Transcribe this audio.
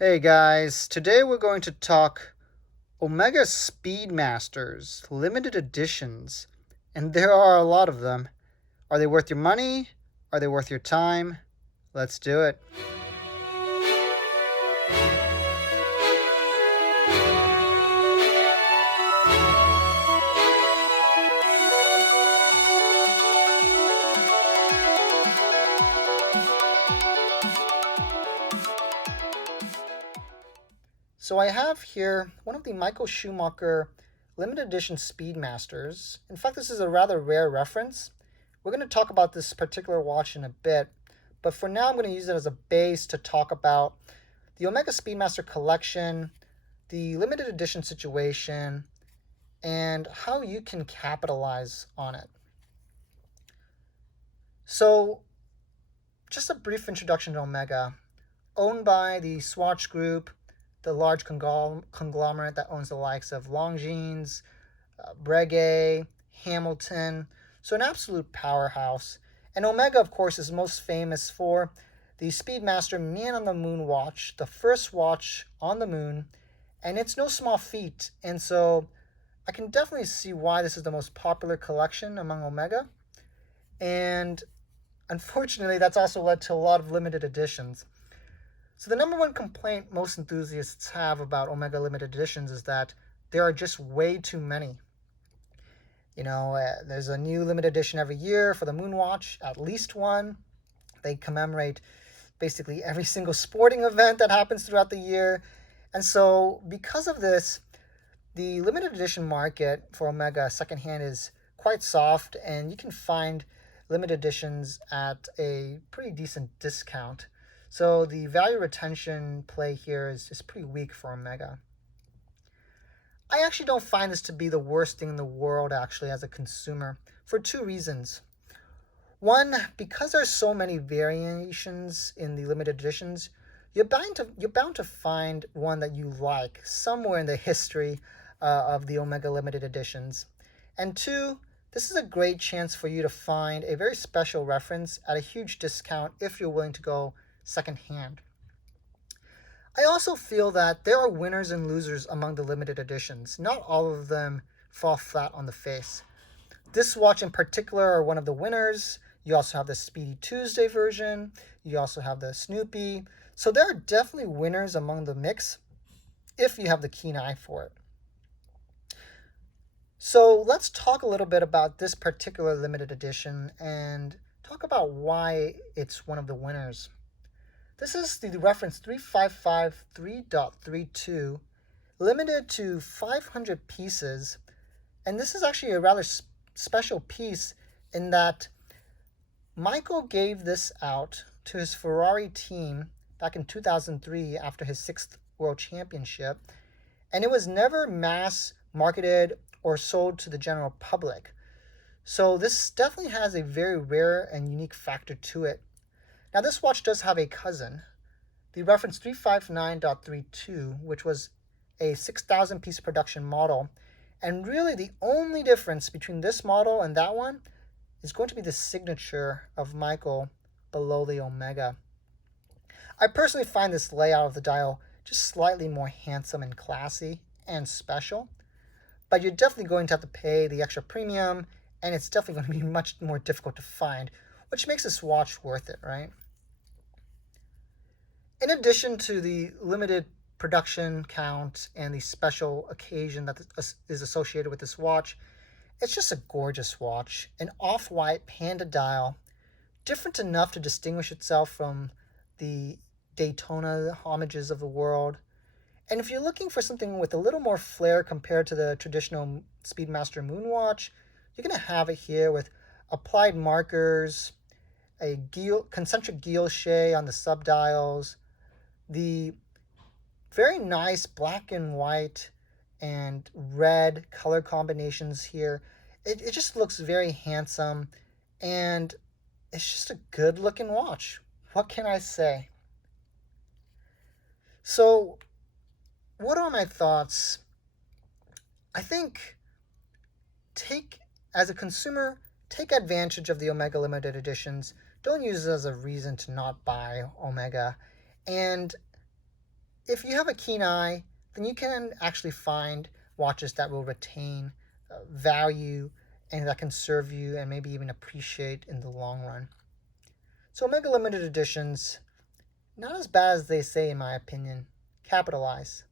Hey guys, today we're going to talk Omega Speedmasters, limited editions, and there are a lot of them. Are they worth your money? Are they worth your time? Let's do it. So I have here one of the Michael Schumacher limited edition Speedmasters. In fact, this is a rather rare reference. We're going to talk about this particular watch in a bit, but for now I'm going to use it as a base to talk about the Omega Speedmaster collection, the limited edition situation, and how you can capitalize on it. So, just a brief introduction to Omega. Owned by the Swatch Group, the large conglomerate that owns the likes of Longines, Breguet, Hamilton, so an absolute powerhouse. And Omega, of course, is most famous for the Speedmaster Man on the Moon watch, the first watch on the moon, and it's no small feat. And so I can definitely see why this is the most popular collection among Omega. And unfortunately, that's also led to a lot of limited editions. So the number one complaint most enthusiasts have about Omega limited editions is that there are just way too many. There's a new limited edition every year for the Moonwatch, at least one. They commemorate basically every single sporting event that happens throughout the year. And so because of this, the limited edition market for Omega secondhand is quite soft, and you can find limited editions at a pretty decent discount. So the value retention play here is pretty weak for Omega. I actually don't find this to be the worst thing in the world, actually, as a consumer, for two reasons. One, because there's so many variations in the limited editions, you're bound to find one that you like somewhere in the history of the Omega limited editions. And two, this is a great chance for you to find a very special reference at a huge discount if you're willing to go secondhand. I also feel that there are winners and losers among the limited editions. Not all of them fall flat on the face. This watch in particular are one of the winners. You also have the Speedy Tuesday version. You also have the Snoopy. So there are definitely winners among the mix if you have the keen eye for it. So let's talk a little bit about this particular limited edition and talk about why it's one of the winners. This is the reference 3553.32, limited to 500 pieces. And this is actually a rather special piece in that Michael gave this out to his Ferrari team back in 2003 after his 6th World Championship. And it was never mass marketed or sold to the general public. So this definitely has a very rare and unique factor to it. Now this watch does have a cousin, the reference 359.32, which was a 6,000 piece production model. And really the only difference between this model and that one is going to be the signature of Michael below the Omega. I personally find this layout of the dial just slightly more handsome and classy and special, but you're definitely going to have to pay the extra premium, and it's definitely going to be much more difficult to find, which makes this watch worth it, right? In addition to the limited production count and the special occasion that is associated with this watch, it's just a gorgeous watch, an off-white panda dial, different enough to distinguish itself from the Daytona homages of the world. And if you're looking for something with a little more flair compared to the traditional Speedmaster Moonwatch, you're going to have it here with applied markers, a concentric guilloche on the subdials, the very nice black and white and red color combinations here. It just looks very handsome, and it's just a good looking watch. What can I say? So, what are my thoughts? I think as a consumer, take advantage of the Omega limited editions. Don't use it as a reason to not buy Omega. And if you have a keen eye, then you can actually find watches that will retain value and that can serve you and maybe even appreciate in the long run. So Omega limited editions, not as bad as they say in my opinion. Capitalize.